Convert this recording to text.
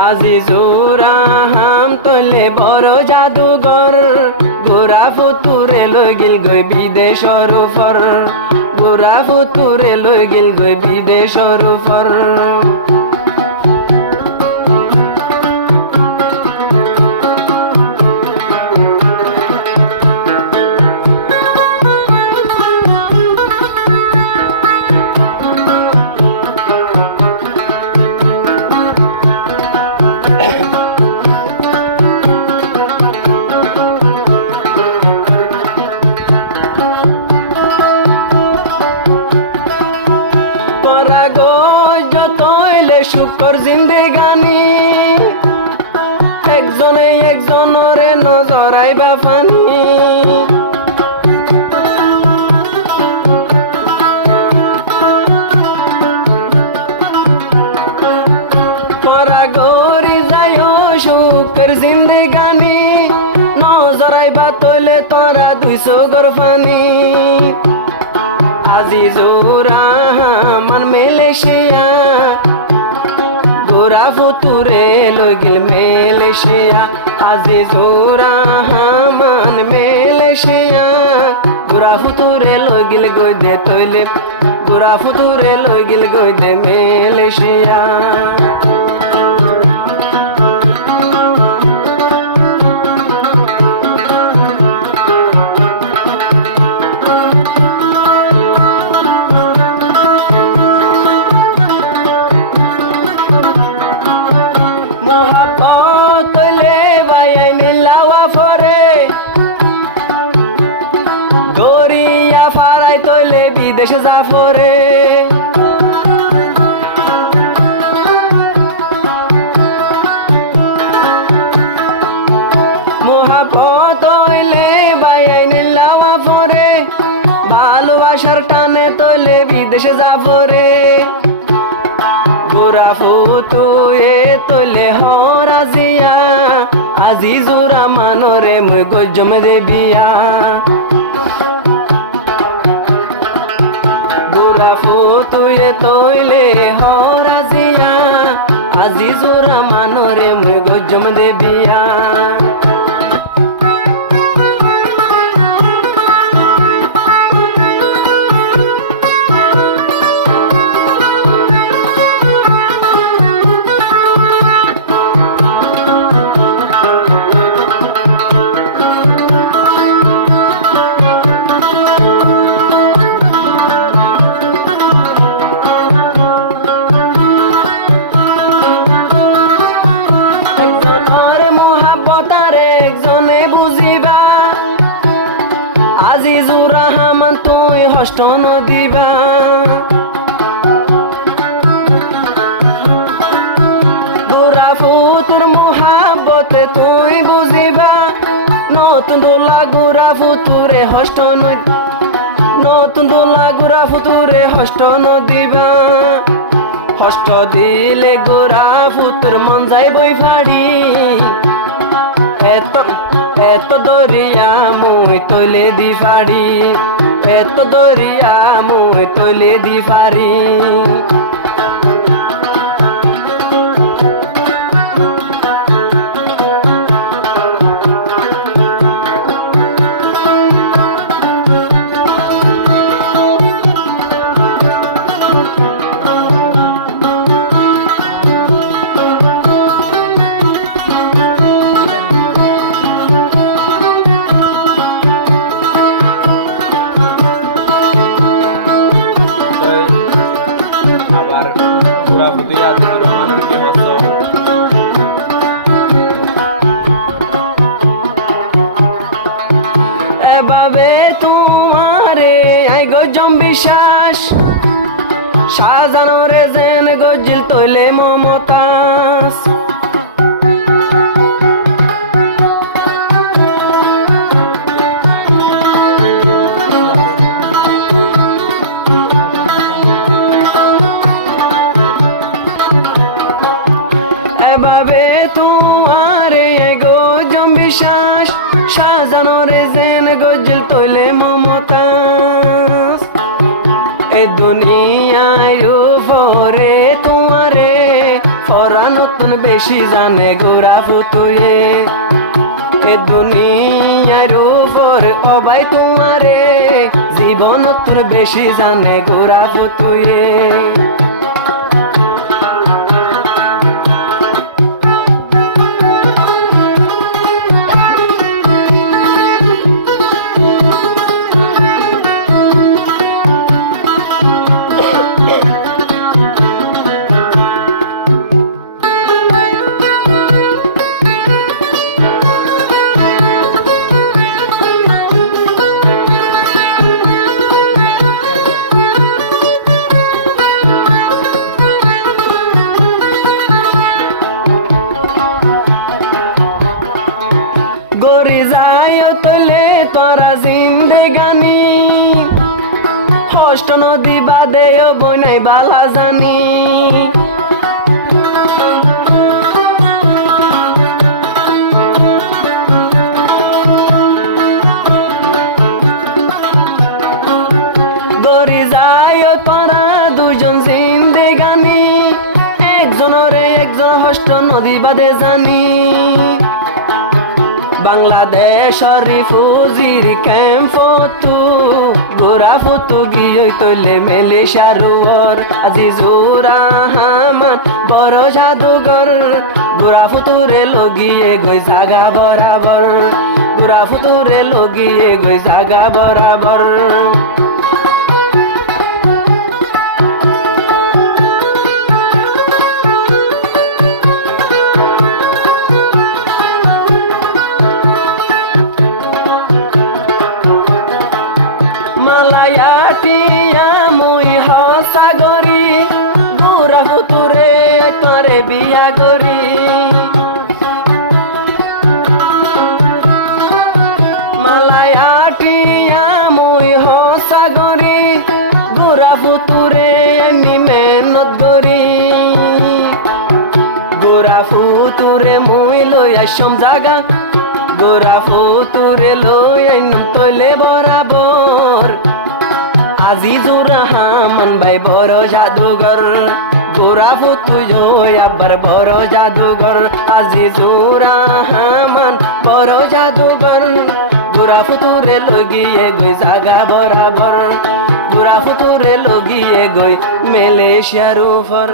আজিজুর আহাম তলে বড় জাদুঘর গোরা ফুতুরে লই গিল গই বিদেশর ফর গোরা ফুতুরে লই গিল গই বিদেশর ফর শুকর জিন্দেগানি একজনে একজনরে নজরাইবা ফানি তোরা গরি যায় শুকর জিন্দেগানি নজরাইবা তৈলে তোরা 200 গর ফানি আজিজুর আহমান মালয়েশিয়া গোরা ফুতুরে লই গিল মালয়েশিয়া আজিজুর আহমান মালয়েশিয়া গোরা ফুতুরে লই গিল গই দে তৈলে গোরা ফুতুরে লই গিল গই দে মালয়েশিয়া গরিয়া ফারাই তৈলে বিদেশে জাফরে মোহাবত হইলে বাইয়াইনে লাওয়া ফরে ভালোবাসার টানে তৈলে বিদেশে জাফরে গোরা ফুতুয়ে তৈলে হরাজিয়া আজিজুর আমানরে মুই গজম দেবিয়া গোরা ফুতুয়ে তৈলে হরাজিয়া আজিজুর আমানরে মুই গজম দেবিয়া একজনে বুঝিবা আজিজুর রহমান তুই হষ্ট নদিবা গোরা ফুতুর মোহাব্বতে তুই বুঝিবা নতুন দোলা গোরা ফুতুরে হষ্ট নতুন দোলা গোরা ফুতুরে হষ্ট নদিবা হষ্ট দিলে গোরা ফুতুর মন যাই বই ফাড়ি এত দরিয়া মুই তৈলে দি ফাড়ি এত দরিয়া মুই তৈলে দি ফাড়ি এভাবে তোমারে আই গজম বিশ্বাস সাজানোরে যেন গজিল তৈলে মমতাজ এভাবে তোমারে গজম বিশ্বাস সাজানোরে যেন গজিল তৈলে মমতাজ এ দুনিয়ায় উপরে তোমারে পরা নতুন বেশি জানে গোরা ফুতুয়ে এ দুনিয়ার উপর অবাই তোমারে জীবন তোর বেশি জানে গোরা ফুতুয়ে গরি যায় তলে তোরা জিন্দেগানি হষ্ট নদী বাদে বইনাই বালা জানি গরি যায় তোরা দুজন জিন্দেগানি একজনরে একজন হষ্ট নদী বাদে জানি বাংলাদেশ রিফুজির ক্যাম্প ফতু গোরা ফতু গিয়ে তৈলে মালয়েশিয়ার আজিজুর রহমান বড় জাদুঘর গোরা ফুতুরে লগিয়ে গই জাগা বরাবর গোরা ফুতুরে লগিয়ে গই জাগা বরাবর মালায়াটিয়া মুই হসাগরি গোরা ফুতুরে তোরে বিয়া করি মালায়াটিয়া মুই হসাগরি গোরা ফুতুরে আমি মেহনত করি গোরা ফুতুরে মুই লই আসম জাগা গোরা ফুতুরে লই আইনম তৈলে বরাবর আজিজুর রহমান ভাই বড় জাদুঘর গোরা ফুতু আবার বড় জাদুঘর আজিজুর রহমান বড় জাদুঘর গোরা ফুতুরে লগিয়ে গই জাগা বরাবর গোরা ফুতুরে লগিয়ে গই মালয়েশিয়ার উপর